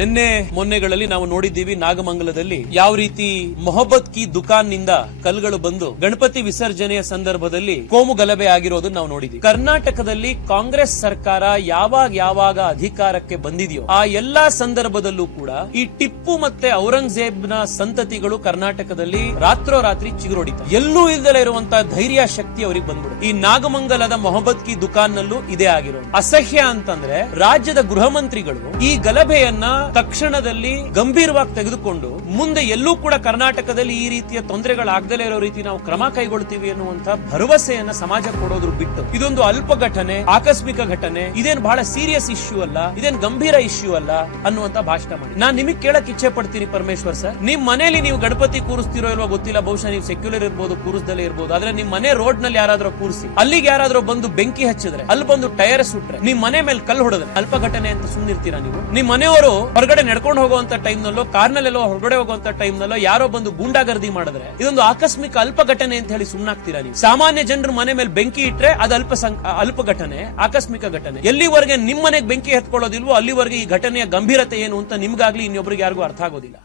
ನಿನ್ನೆ ಮೊನ್ನೆಗಳಲ್ಲಿ ನಾವು ನೋಡಿದ್ದೀವಿ ನಾಗಮಂಗಲದಲ್ಲಿ ಯಾವ ರೀತಿ ಮೊಹಬ್ಬತ್ ಕಿ ದುಕಾನ್ನಿಂದ ಕಲ್ಗಳು ಬಂದು ಗಣಪತಿ ವಿಸರ್ಜನೆಯ ಸಂದರ್ಭದಲ್ಲಿ ಕೋಮು ಗಲಭೆ ಆಗಿರೋದನ್ನ ನಾವು ನೋಡಿದ್ವಿ ಕರ್ನಾಟಕದಲ್ಲಿ ಕಾಂಗ್ರೆಸ್ ಸರ್ಕಾರ ಯಾವಾಗ ಯಾವಾಗ ಅಧಿಕಾರಕ್ಕೆ ಬಂದಿದೆಯೋ ಆ ಎಲ್ಲಾ ಸಂದರ್ಭದಲ್ಲೂ ಕೂಡ ಈ ಟಿಪ್ಪು ಮತ್ತೆ ಔರಂಗಜೇಬ್ನ ಸಂತತಿಗಳು ಕರ್ನಾಟಕದಲ್ಲಿ ರಾತ್ರೋರಾತ್ರಿ ಚಿಗುರೊಡಿತು ಎಲ್ಲೂ ಇಲ್ದಲೇ ಇರುವಂತಹ ಧೈರ್ಯ ಶಕ್ತಿ ಅವರಿಗೆ ಬಂದ್ಬಿಡು ಈ ನಾಗಮಂಗಲದ ಮೊಹಬ್ಬತ್ ಕಿ ದುಕಾನ್ ನಲ್ಲೂ ಇದೇ ಆಗಿರೋದು. ಅಸಹ್ಯ ಅಂತಂದ್ರೆ ರಾಜ್ಯದ ಗೃಹ ಮಂತ್ರಿಗಳು ಈ ಗಲಭೆಯನ್ನ ತಕ್ಷಣದಲ್ಲಿ ಗಂಭೀರವಾಗಿ ತೆಗೆದುಕೊಂಡು ಮುಂದೆ ಎಲ್ಲೂ ಕೂಡ ಕರ್ನಾಟಕದಲ್ಲಿ ಈ ರೀತಿಯ ತೊಂದರೆಗಳಾಗದಲೇ ಇರೋ ರೀತಿ ನಾವು ಕ್ರಮ ಕೈಗೊಳ್ತೀವಿ ಅನ್ನುವಂತ ಭರವಸೆಯನ್ನ ಸಮಾಜ ಕೊಡೋದ್ರ ಬಿಟ್ಟು, ಇದೊಂದು ಅಲ್ಪ ಘಟನೆ, ಆಕಸ್ಮಿಕ ಘಟನೆ, ಇದೇನು ಬಹಳ ಸೀರಿಯಸ್ ಇಶ್ಯೂ ಅಲ್ಲ, ಇದೇನ್ ಗಂಭೀರ ಇಶ್ಯೂ ಅಲ್ಲ ಅನ್ನುವಂತ ಭಾಷಣ ಮಾಡಿ. ನಾನ್ ನಿಮಗ್ ಕೇಳಕ್ ಇಚ್ಛೆ ಪಡ್ತೀನಿ ಪರಮೇಶ್ವರ್ ಸರ್. ನಿಮ್ ಮನೇಲಿ ನೀವು ಗಣಪತಿ ಕೂರಿಸ್ತಿರೋ ಇಲ್ವೋ ಗೊತ್ತಿಲ್ಲ, ಬಹುಶಃ ನೀವು ಸೆಕ್ಯುಲರ್ ಇರ್ಬೋದು ಕೂರಿಸದಲ್ಲೇ ಇರ್ಬೋದು, ಆದ್ರೆ ನಿಮ್ ಮನೆ ರೋಡ್ನಲ್ಲಿ ಯಾರಾದ್ರೂ ಕೂರಿಸಿ, ಅಲ್ಲಿಗೆ ಯಾರಾದ್ರೂ ಬಂದು ಬೆಂಕಿ ಹಚ್ಚಿದ್ರೆ, ಅಲ್ಲಿ ಬಂದು ಟೈರ್ ಸುಟ್ರೆ, ನಿಮ್ ಮನೆ ಮೇಲೆ ಕಲ್ಲು ಹೊಡೆದ್ರೆ, ಅಲ್ಪ ಘಟನೆ ಅಂತ ಸುಮ್ಮನಿರ್ತೀರಾ ನೀವು? ನಿಮ್ ಮನೆಯವರು ಹೊರಗಡೆ ನಡ್ಕೊಂಡು ಹೋಗುವಂತ ಟೈಮ್ ನಲ್ಲೋ ಕಾರ್ ನಲ್ಲೆಲ್ಲೋ ಹೊರಗಡೆ ಹೋಗುವಂತ ಟೈಮ್ ನಲ್ಲೋ ಯಾರೋ ಬಂದು ಗೂಂಡಾಗರ್ದಿ ಮಾಡಿದ್ರೆ, ಇದೊಂದು ಆಕಸ್ಮಿಕ ಅಲ್ಪ ಘಟನೆ ಅಂತ ಹೇಳಿ ಸುಮ್ನಾಗ್ತೀರಾ ನೀವು? ಸಾಮಾನ್ಯ ಜನರು ಮನೆ ಮೇಲೆ ಬೆಂಕಿ ಇಟ್ರೆ ಅದು ಅಲ್ಪ ಅಲ್ಪ ಘಟನೆ ಆಕಸ್ಮಿಕ ಘಟನೆ. ಎಲ್ಲಿವರೆಗೆ ನಿಮ್ಮನೆಗೆ ಬೆಂಕಿ ಹತ್ಕೊಳ್ಳೋದಿಲ್ವೋ ಅಲ್ಲಿವರೆಗೆ ಈ ಘಟನೆಯ ಗಂಭೀರತೆ ಏನು ಅಂತ ನಿಮ್ಗಾಗ್ಲಿ ಇನ್ನೊಬ್ರಿಗೆ ಯಾರಿಗೂ ಅರ್ಥ ಆಗೋದಿಲ್ಲ.